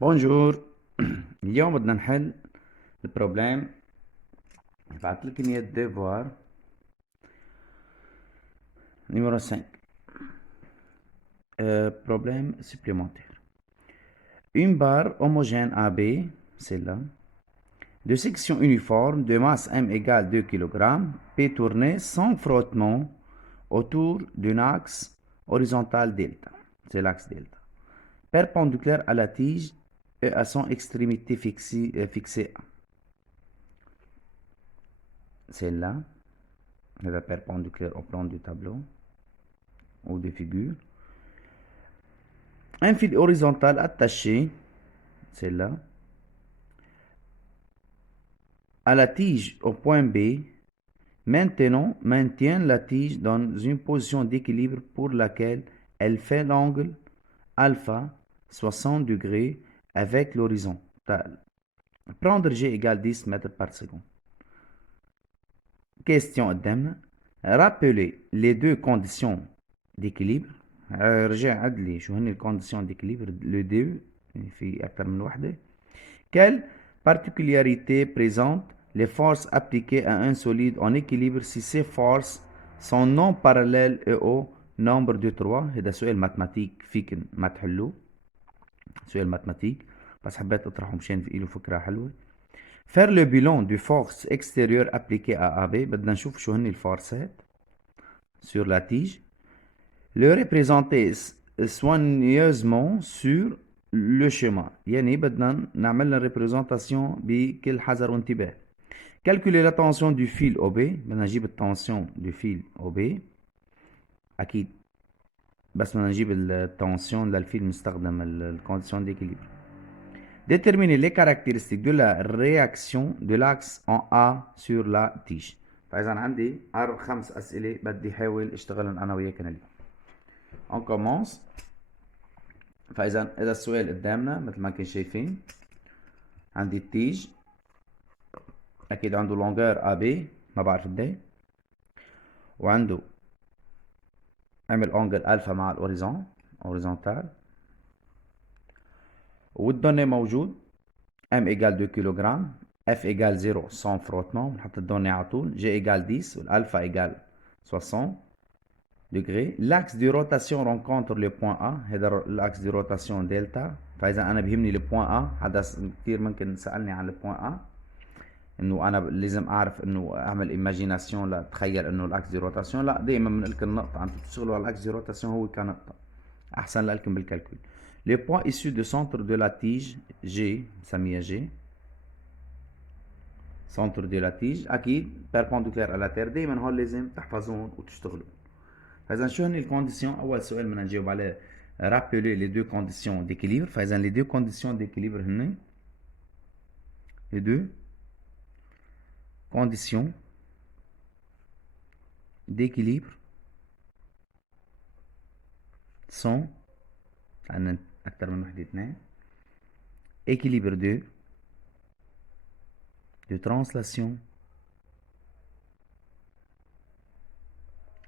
بونجور. اليوم بدنا نحل البروبليم. بعتلك إياه الديفوار numéro 5. Problème supplémentaire. Une barre homogène AB, celle-là, de section uniforme de masse M égale 2 kg, peut tourner sans frottement autour d'un axe horizontal delta. C'est l'axe delta. Perpendiculaire à la tige et à son extrémité fixée A. Celle-là, elle est perpendiculaire au plan du tableau ou de figure. Un fil horizontal attaché, celle-là, à la tige au point B, maintient la tige dans une position d'équilibre pour laquelle elle fait l'angle alpha 60 degrés avec l'horizontal. Prendre G égale 10 mètres par seconde. Question قدامنا. Rappelez les deux conditions d'équilibre. رجع عد لي شو هن الكونديسيون d'équilibre le deux في أكثر من وحدة. Quelle particularité présente les forces appliquées à un solide en équilibre si ces forces sont non parallèles et au nombre de 3. هذا سؤال ماتماتيك فيكن ما تحلوه. سؤال ماتماتيك بس حبيت اطرحه مشان في له فكرة حلوة. Faire le bilan du force extérieure appliquée à AB. بدنا نشوف شو هن الفورسات sur la tige. Le représenter soigneusement sur le schéma. يعني بدنا نعمل لنا représentation بكل حذر وانتباه. Calculer la tension du fil OB. بدنا نجيب التنسيون du fil OB. أكيد بس بدنا نجيب التنسيون للفيل مستخدم الكونديسيون d'équilibre. Déterminer les caractéristiques de la réaction de l'axe en A sur la tige. فإذا عندي 5 أسئلة بدي حاول اشتغلن أنا وياكن اليوم. On commence. فإذا السؤال قدامنا مثل ما كنا شايفين عندي التيج أكيد عنده لونجeur AB ما بعرف قديه، وعنده عمل أنجل ألفا مع الأوريزونتال، والدوني موجود M égale 2 kg، F égale 0 sans frottement، بنحط الدوني على طول، G égale 10 والألفا égale 60 degrés. L'axe de rotation rencontre le point A. هذا l'axe de rotation دلتا. فإذا أنا بيهمني البوان A. حدا كتير ممكن سألني عن البوان A، إنه أنا لازم أعرف إنه أعمل إيماجيناسيون لأتخيل إنه الأكس دي روتاسيون. لا، دايما بنقلكم النقطة عم تشتغلوا على الأكس دي روتاسيون هو كنقطة، أحسن لكم بالكالكول. Les points issus du centre de la tige G، بسميها G، centre de la tige أكيد perpendiculaire à la terre. دايما هون لازم تحفظون وتشتغلوا. فإذا شو هن الكونديسيون؟ أول سؤال بدنا نجاوب عليه rappeler les deux conditions d'équilibre. فإذا les deux conditions d'équilibre هن les deux conditions d'équilibre sont عندنا أكثر من وحدة اثنين. équilibre de translation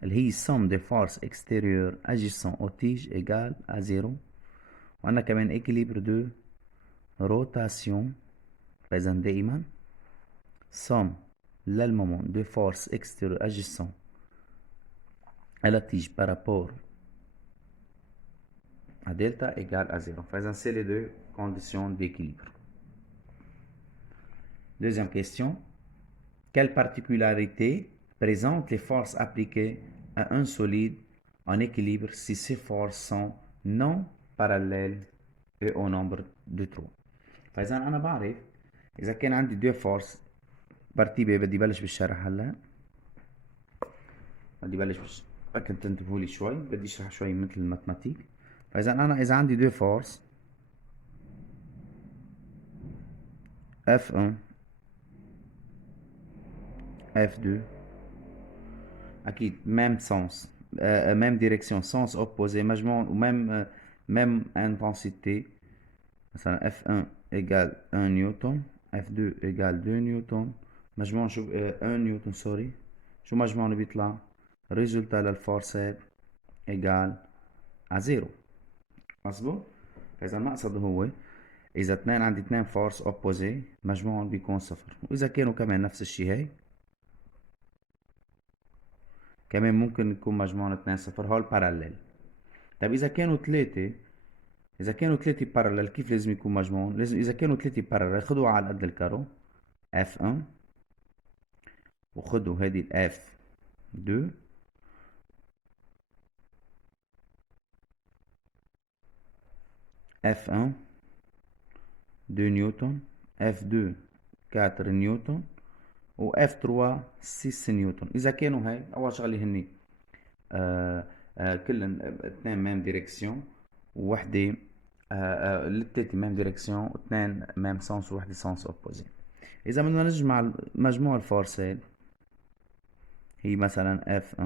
اللي هي somme des forces extérieures agissant aux tiges égale à 0. وعندنا كمان équilibre de rotation. فإذا دائما somme للمومنت de forces extérieures agissant à la tige par rapport à delta égale à 0. فإذا c'est les deux conditions d'équilibre. Deuxième question. Quelle particularité présente les forces appliquées à un solide en équilibre si ces forces sont non parallèles et au nombre de 3. فإذا أنا بعرف إذا كان عندي دو فورس. ترتيبي بدي بلش بالشرح هلا. بدكم تنتبهوا لي شوي، بدي اشرح شوي مثل الماتماتيك. فإذا أنا إذا عندي دو فورس F1 F2 أكيد même sens même direction sens opposé مجموع وميم intensité. مثلا F1 égale 1 نيوتن، F2 égale 2 نيوتن. مجموع شو 1 نيوتن سوري، شو مجموعنا بيطلع؟ résultat للفورسات égale à 0. مظبوط؟ فإذا المقصد هو اذا اثنين عندي اثنين فورس اوبوزي مجموعهم بيكون صفر، واذا كانوا كمان نفس الشي هيك كمان ممكن يكون مجموعهم اثنين صفر، هول باراليل. طيب اذا كانوا ثلاثة باراليل كيف لازم يكون مجموعهم؟ لازم اذا كانوا ثلاثة باراليل خدوها على قد الكارو F1 وخدوا هذه F2 F1 2 نيوتن، F2 4 نيوتن، و F3 6 نيوتن. إذا كانوا هاي أول شغلة هني كلن اثنين ميم ديريكسيون، ووحدة التلاتة ميم ديريكسيون، واثنين ميم سونس، ووحدة سونس اوبوزي. إذا بدنا نجمع مجموع الفورسات هي مثلا F1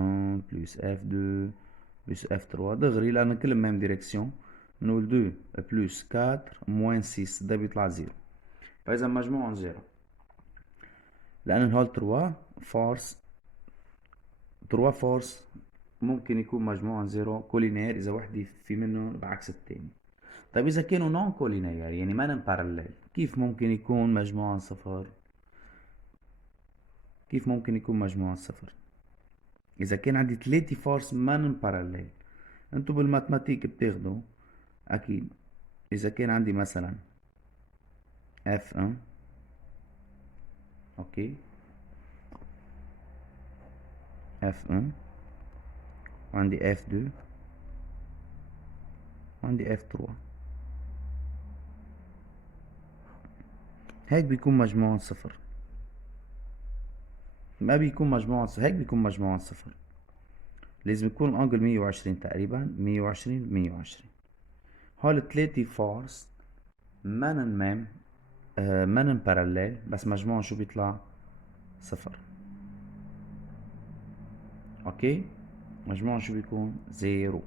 بلس F2 بلس F3 دغري، لأن كلهم ميم ديريكسيون نقول 2 بلس 4 موان 6 ده بيطلع 0. فإذا مجموعهم 0 لأن هول 3 فورس ممكن يكون مجموعهم 0 كولينير إذا وحدة في منهم بعكس التاني. طيب إذا كانوا نون كولينير يعني ما باراليل كيف ممكن يكون مجموعهم صفر؟ كيف ممكن يكون مجموعهم صفر؟ إذا كان عندي 3 فورس ما باراليل، انتو بالماتماتيك بتاخدوا أكيد. إذا كان عندي مثلا F1 أوكي F1 وعندي F2 وعندي F3، هيك بيكون مجموعهم صفر. ما بيكون مجموعهم صفر، هيك بيكون مجموعهم صفر. لازم يكون الانجل 120 تقريبا، 120 ب 120. هول 3 فورس منن ميم منن باراليل، بس مجموعهم شو بيطلع؟ صفر. اوكي مجموعهم شو بيكون؟ 0.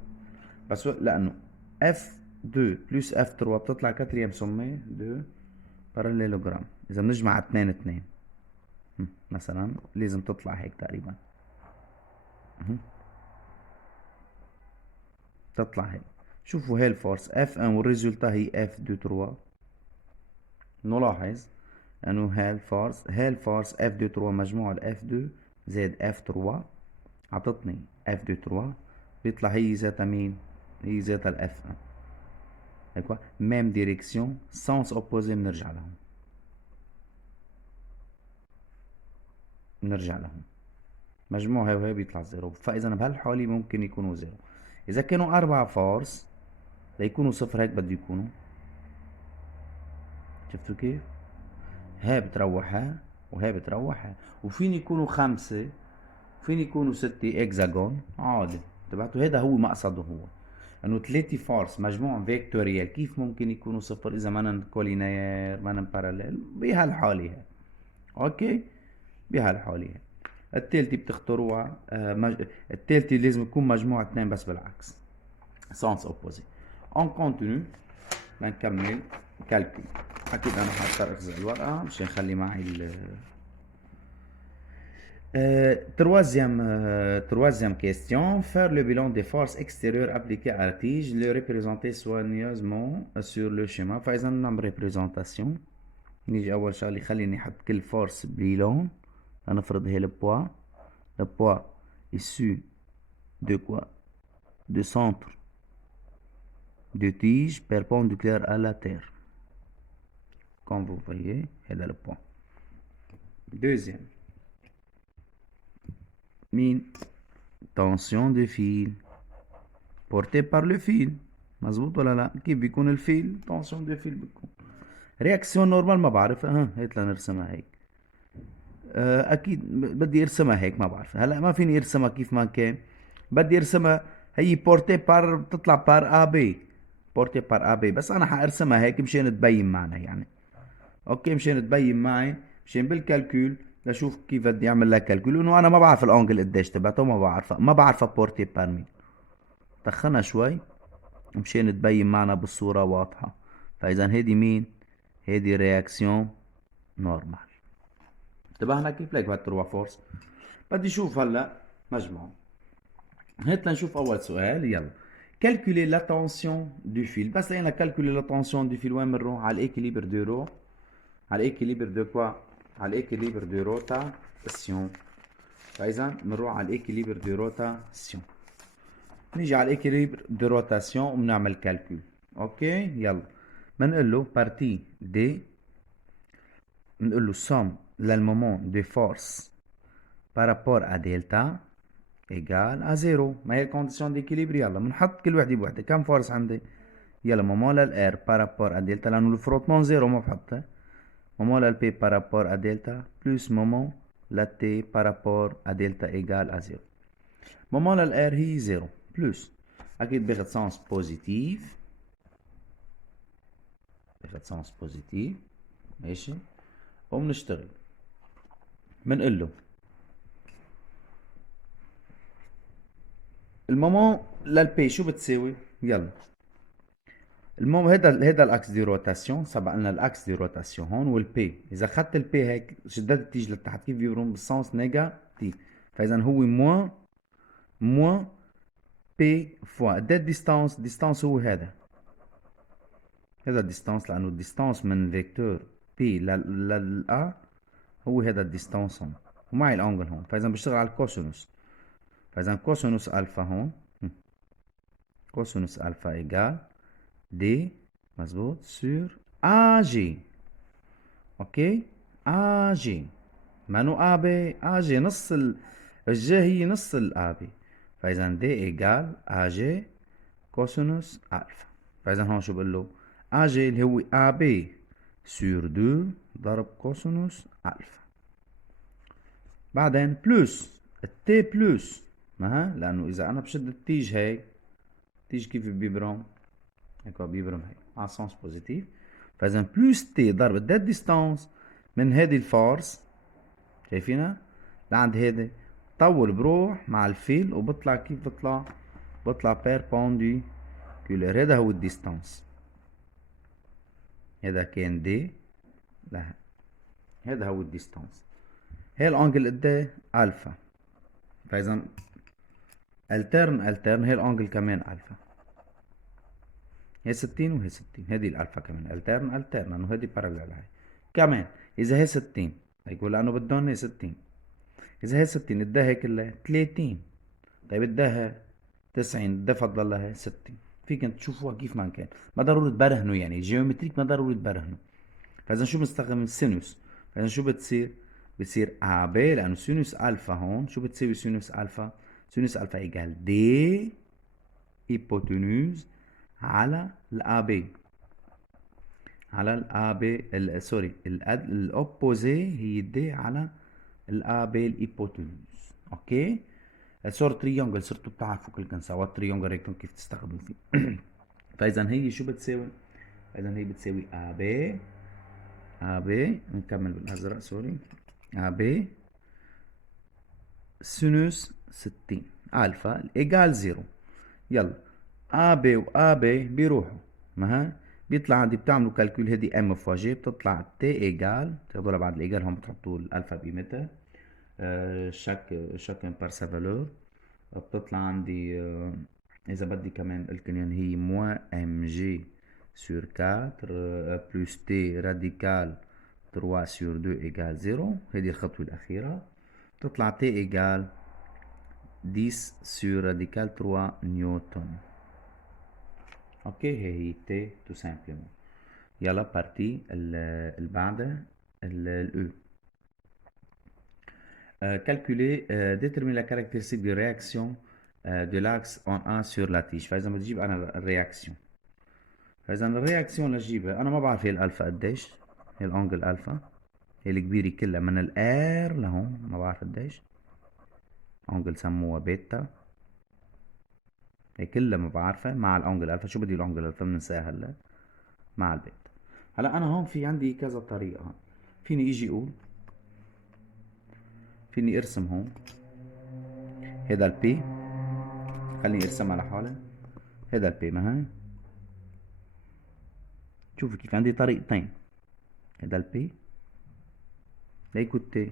بس لانه F2 بلس F3 بتطلع كاتريام سومي 2 باراليلوجرام. اذا بنجمع 2 مثلا لازم تطلع هيك تقريبا، تطلع هيك. شوفوا هاي الفورس F1 والريزولتا هي F2 3. نلاحظ انه هاي الفورس F2 3 مجموع ال F2 زائد F3 عطتني F2 3 بيطلع هي ذاتها مين؟ هي ذاتها ال F1. هيك ميم ديريكسيون سانس اوبوزي بنرجع لهم مجموع هاي وهي بيطلع 0. فاذا بهالحالة ممكن يكونوا 0. اذا كانوا 4 فورس ليكونوا صفر هيك بده يكونوا. شفتوا كيف؟ هاي بتروحها وهاي بتروحها. وفين يكونوا 5 وفين يكونوا 6 اكزاجون عادي. تبعتوا هذا هو مقصده، هو انه 3 فورس مجموع فيكتوريال كيف ممكن يكونوا صفر اذا ما كولينير ما باراليل بهالحالة هاي. اوكي بهالحالة هاي. التالتة بتختاروها التالتة لازم يكون مجموع 2 بس بالعكس سانس اوبوزي. اون كونتينيو بنكمل كالكول. اكيد انا حاضطر اخزق الورقة مشان نخلي معي ال troisième question. Faire le bilan des forces extérieures appliquées à la tige, le représenter soigneusement sur le schéma. فإذا نعمل représentation. نيجي أول شغلة خليني أحط كل فورس بلون. هنفرض هي le poids issu de quoi? De centre de tige perpendiculaire à la terre. Comme vous voyez, هذا le point. Deuxième. مين؟ tension de fil porté par le fil. مظبوط ولا لا؟ كيف بيكون الفيل؟ tension de fil بيكون رياكسيون نورمال ما بعرفها. هات لنرسمها هيك. اكيد بدي ارسمها هيك ما بعرف هلا، ما فيني ارسمها كيف ما كان. بدي ارسمها هي بورتي بار بتطلع بار ابي، بورتي بار ابي، بس انا حارسمها هيك مشان تبين معنا يعني. اوكي مشان تبين معي، مشان بالكالكول لشوف كيف بدي اعمل لها كالكول، انه انا ما بعرف الانجل قديش تبعته، ما بعرفها بورتي بار مين. دخلنا شوي مشان تبين معنا بالصورة واضحة. فاذا هيدي مين؟ هيدي رياكسيون نورمال. انتبهنا كيف؟ لك بهالتروا فورس. بدي اشوف هلا مجموع. هات لنشوف اول سؤال. يلا calculer la tension du fil. بس لقينا calculer la tension du fil وين بنروح على l'équilibre de ρ. على l'équilibre de quoi? على l'équilibre de rotation. فإذا بنروح على l'équilibre de rotation. نيجي على l'équilibre de rotation وبنعمل calcul. اوكي يلا بنقول له partie D. بنقول له somme للمومون de force par rapport à delta égal à 0. ما هي الكونديسيون d'équilibre. يلا بنحط كل وحده بوحده. كم فورس عندي؟ يلا مومون للR par rapport à delta لانه الفروتمون 0 ما بحطها. مومون للP par rapport à delta plus مومون للT par rapport à delta égal à 0. مومون للR هي 0 plus اكيد باخد سنس بوزيتيف. باخد سنس بوزيتيف ماشي. وبنشتغل بنقول له المومون للبي شو بتساوي؟ يلا المهم هيدا الاكس دي روتاسيون. سبق لنا الاكس دي روتاسيون هون والبي. اذا اخذت البي هيك شددت تيجي لتحت كيف بيبرم بالسنس نيجاتيف. فاذا هو موان بي فوا قد ايه الديستانس؟ الديستانس هو هذا الديستانس لانه الديستانس من فيكتور بي للأ هو هذا الديستانس هون ومعي الانجل هون. فاذا بشتغل على الكوسينوس. فاذا كوسينوس الفا هون كوسينوس الفا ايجال دي مظبوط سور ا جي. اوكي ا جي مانو ا بي. ا جي نص الجي هي نص الا بي. فاذا دي ايجال ا جي كوسينوس الفا. فاذا هون شو بقول له؟ ا جي اللي هو ا بي سور 2 ضرب كوسينوس الفا. بعدين بلس التي بلس ما لانه اذا انا بشد التيج هيك تيج كيف بيبرم هيك بيبرم هيك على سنس بوزيتيف. فاذا بلس تي ضرب الديد ديستانس من هذه الفورس شايفينها لعند هيدي. طول بروح مع الفيل وبطلع كيف بطلع بيربونديكولار. هذا هو الديستانس. هذا كان دي. لا هذا هو الديستانس. هي الانجل قد ايه؟ الفا. فاذا الترن هي الانجل كمان الفا. هي 60 وهي 60. هذه الالفا كمان الترن لانه هذه باراليل هاي كمان. اذا هي 60 هيقول لانه بدهم هي 60. اذا هي 60 بدها هي كلها 30. طيب بدها 90 بدها فضلها 60. فيك تشوفوها كيف ما كان. ما ضروري تبرهنوا يعني جيومتريك ما ضروري تبرهنوا. فاذا شو بنستخدم؟ السينوس. فاذا شو بتصير ا بي لانه سينوس الفا هون شو بتساوي سينوس الفا؟ سينوس الفا ايجال دي هيبوتنوز على الA B. على الA B سوري الاوبوزي هي دي على الA B الهيبوتنوز. اوكي صار تريونجل صرتوا بتعرفوا كلكم سوا تريونجل هيك كيف تستخدموا فيه. فاذا هي شو بتساوي؟ اذا هي بتساوي A B نكمل بالازرق سوري. A B سينوس 60 الفا ايجال 0. يلا A B و A B بيروحوا ما بيطلع عندي بتعملوا كالكول هدي ام فوا جي بتطلع تي ايجال. تاخذوها بعد الايجال هون بتحطوا الالفا بقيمتها شاكن بار سا فالور. بتطلع عندي اذا بدي كمان الكنيان هي موان ام جي سور 4 بلس تي راديكال 3 سور 2 ايجال 0. هذه الخطوة الأخيرة تطلع تي ايجال 10 سور راديكال 3 نيوتن. اوكي هي تي تو سامبليمون. يلا بارتي اللي بعدها الاو. calculer déterminer la caractéristique de réaction de l'axe en A sur la tige. فاذا بتجيب انا الرياكسيون. فاذا الرياكسيون لجيبها انا ما بعرف هي الالفا قديش. هي الانجل الفا هي الكبيره كلها من الار لهون ما بعرف قديش. انجل سموها بيتا. هي كلها ما بعرفها مع الانجل الفا. شو بدي الانجل الفا بننساها هلا مع البيتا. هلا انا هون في عندي كذا طريقه. فيني اجي اقول فيني ارسم هون هيدا البي. خليني ارسمها لحالي. هيدا البي ما هي. شوفوا كيف عندي طريقتين. هيدا البي ليكو التي.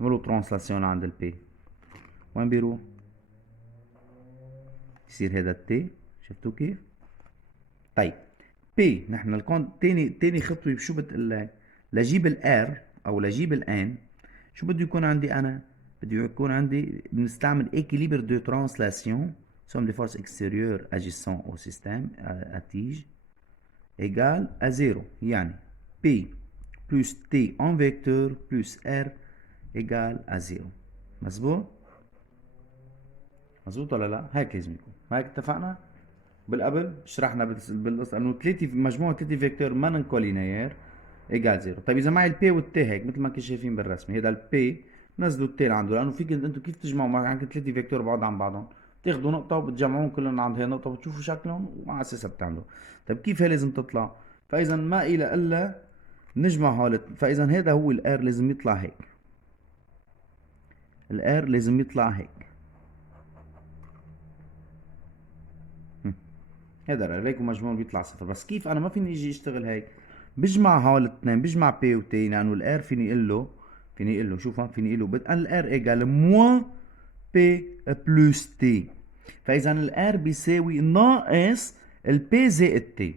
عملوا ترانسلاسيون عند البي وين بيروح؟ يصير هذا التي. شفتوا كيف؟ طيب بي نحن تاني خطوة شو بتقول لك؟ لجيب الار او لجيب الان شو بده يكون عندي انا؟ بده يكون عندي بنستعمل équilibre de translation somme des forces extérieures agissant au système à tige égale à 0 يعني P plus T en vecteur plus R égale à 0. مظبوط؟ مظبوط ولا لا؟ هيك لازم يكون، هيك اتفقنا؟ بالقبل شرحنا بالقصه انه مجموع 3 فيكتور ما كولينير ايجال 0. طيب اذا معي البي والتي هيك مثل ما كنتم شايفين بالرسمه، هذا البي نزلوا التي لعنده، لانه فيك انتم كيف تجمعوا مع عندكم 3 فيكتور بعاد عن بعضهم؟ بتاخذوا نقطه وبتجمعوهم كلهم عند هي النقطه وبتشوفوا شكلهم وعلى اساسها بتعملوا. طيب كيف هي لازم تطلع؟ فاذا ما إلى الا نجمع هول، فاذا هذا هو الار لازم يطلع هيك، الار لازم يطلع هيك. هذا ليكم مجموع بيطلع صفر. بس كيف انا ما فيني اجي اشتغل هيك؟ بجمع هول الاثنين، بجمع بي وتي، لانه الار فيني اقول له شوف فيني اقول له انا الار ايجال موان بي بلس تي. فاذا الار بيساوي ناقص البي زائد تي.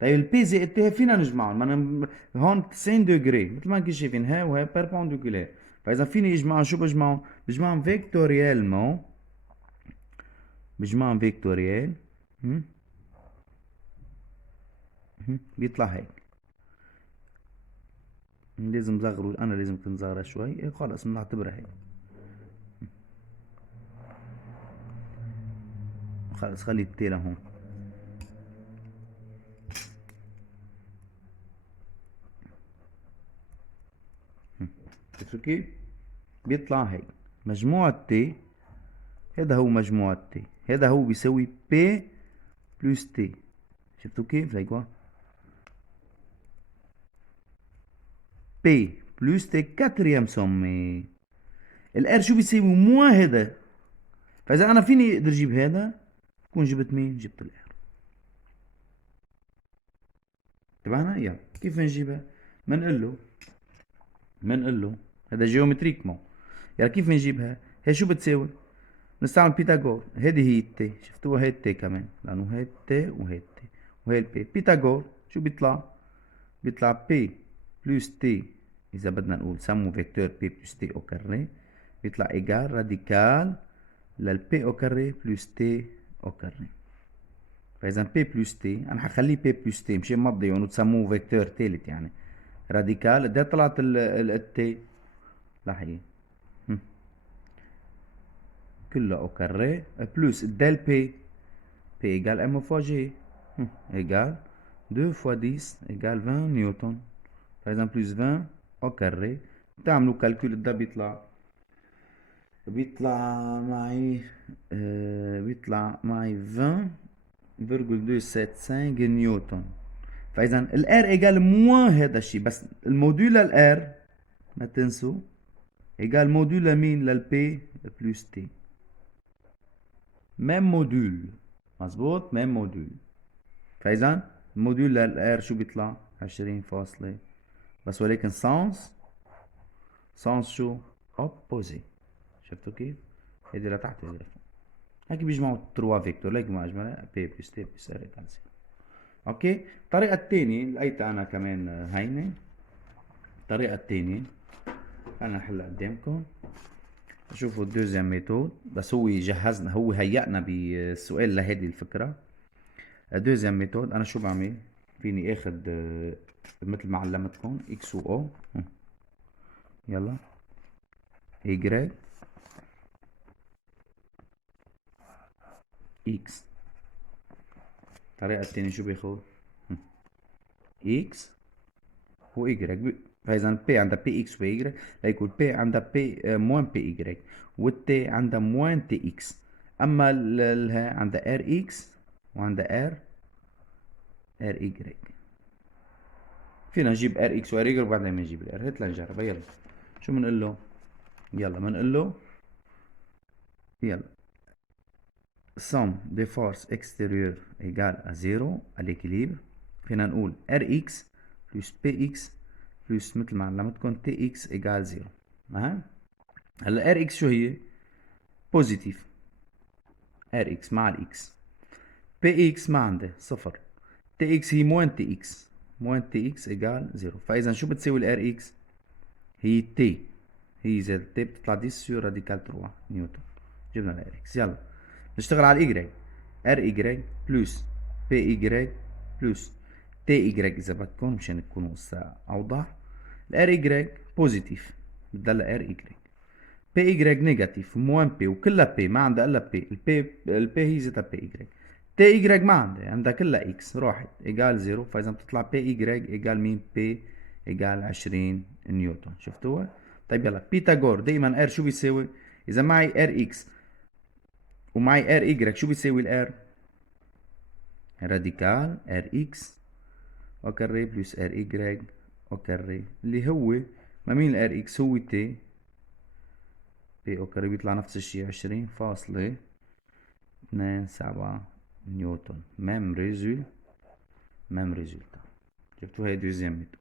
طيب البي زائد تي فينا نجمعهم، ما أنا هون 90 دوغري مثل ما انتم شايفين، هاي وهي بيربونديكولير. فاذا فيني اجمعهم شو بجمعهم؟ بجمعهم فيكتوريالمون، بجمعهم فيكتوريال بيطلع هيك. لازم صغروا، انا لازم تنصغر شوي. إيه خلص بنعتبرها هيك. خلص خلي التي لهون. شفتوا كيف؟ بيطلع هيك مجموع التي، هذا هو مجموع التي، هذا هو بيساوي بي بلس تي. شفتوا كيف؟ هيك بي بلس تي كاتريام سومي. الار شو بيساوي؟ مو هذا. فاذا انا فيني اقدر اجيب هذا، بكون جبت مين؟ جبت الار. تبعنا؟ يلا كيف نجيبها؟ منقول له هذا جيومتريك مو. يلا كيف نجيبها؟ هي شو بتساوي؟ نستعمل بيتاغور. هذه هي التي، شفتوها؟ هي التي كمان، لانه هي التي وهي التي وهي البي. بيتاغور شو بيطلع؟ بيطلع بي بلس تي، اذا بدنا نقول سموا فيكتور بي بلس تي او كاري، بيطلع ايجال راديكال للبي او كاري بلس تي او كاري. فاذا بي بلس تي انا حخليه بي بلس تي مشان ما تضيعوا انه تسموه فيكتور ثالث يعني. راديكال قد طلعت التي؟ لحظة كله او كاري بلس ديل بي، P égale M fois G égale 2 fois 10 égale 20 نيوتن. فإذا بلس 20 au carré. تعملوا كالكول ده بيطلع معي بيطلع معي 20,275 نيوتن. فإذا الار ايجال موان هذا الشيء، بس الموديول للار ما تنسوا ايجال موديول لمين؟ للبي بلس تي. ميم موديول. مظبوط، ميم موديول. فاذا الموديول للار شو بيطلع؟ 20 فاصلة، بس ولكن سانس شو؟ اوبوزي. شفتوا كيف؟ هيدي لتحت هيدي لفوق. هيك بيجمعوا 3 فيكتور، ليك ما اجملها بي بلس تي بلس ار ايكال 0. اوكي. الطريقة الثانية لقيتها انا كمان هينة. الطريقة الثانية انا نحلها قدامكم. شوفوا الدوزيام ميثود، بس هو جهزنا، هو هيأنا بالسؤال لهيدي الفكرة. الدوزيام ميثود انا شو بعمل؟ فيني اخد مثل ما علمتكم اكس و او. يلا y اكس. الطريقة التانية شو بياخد؟ اكس و y. فاذا بي عندها بي اكس و y، ليكون بي عندها بي موان بي y، والتي عندها موان تي اكس. اما عندها ار اكس وعندها ار y. فينا نجيب ار اكس و ار y وبعدين نجيب الار. هات لنجرب. يلا شو بنقول له؟ يلا بنقول له يلا somme des forces extérieures égale à 0 à l'équilibre. فينا نقول Rx plus Px plus مثل ما علمتكم Tx égale 0. هلا Rx شو هي؟ بوزيتيف. ار اكس مع الاكس. بي اكس ما عنده صفر. تي اكس هي موان تي اكس. موان تي اكس ايجال زيرو. فاذا شو بتساوي الار اكس؟ هي تي. هي زائد تي بتطلع 10 سور راديكال 3 نيوتن. جبنا الار اكس. يلا نشتغل على الايجريك. ار ايجريك بلس بي ايجريك بلس تي ايجريك اذا بدكم مشان تكونوا هسه اوضح. الار ايجريك بوزيتيف بتضل ار ايجريك. بي ايجريك نيجاتيف موان بي وكلها بي ما عندها الا بي. البي هي ذاتها بي ايجريك. تي ايجريك ما عندها كلها اكس راحت ايجال زيرو. فاذا بتطلع بي ايجريك ايجال مين؟ بي ايجال 20 نيوتن. شفتوها؟ طيب يلا بيتاغور دايما ار شو بيساوي؟ اذا معي ار اكس ومعي ار ايجريك شو بيساوي الار؟ راديكال ار اكس او كاري بلس ار ايجريك او كاري اللي هو ما مين الار اكس هو تي بي او كاري بيطلع نفس الشي 20.27 نيوتن. ميم ريزولتا. شفتوا هي دوزيام ميثود.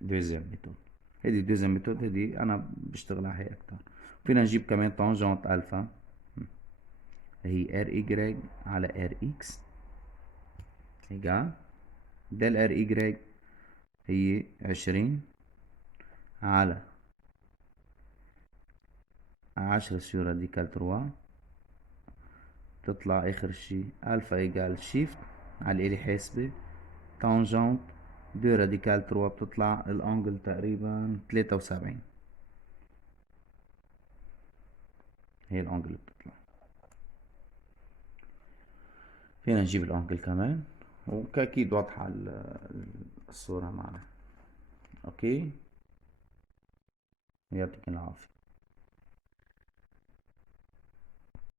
دوزيام ميثود. هيدي دوزيام ميثود هيدي انا بشتغل عليها اكتر. فينا نجيب كمان طنجنت الفا هي ار ايجريك على ار اكس ايجال دال ار ايجريك هي 20 على 10 سور راديكال 3 تطلع اخر شي الفا ايجال شيفت على الي حاسبة تانجنت 2 راديكال 3 بتطلع الانجل تقريبا 73. هي الانجل اللي بتطلع. فينا نجيب الانجل كمان وكأكيد واضحة الصورة معنا. اوكي يعطيك العافية.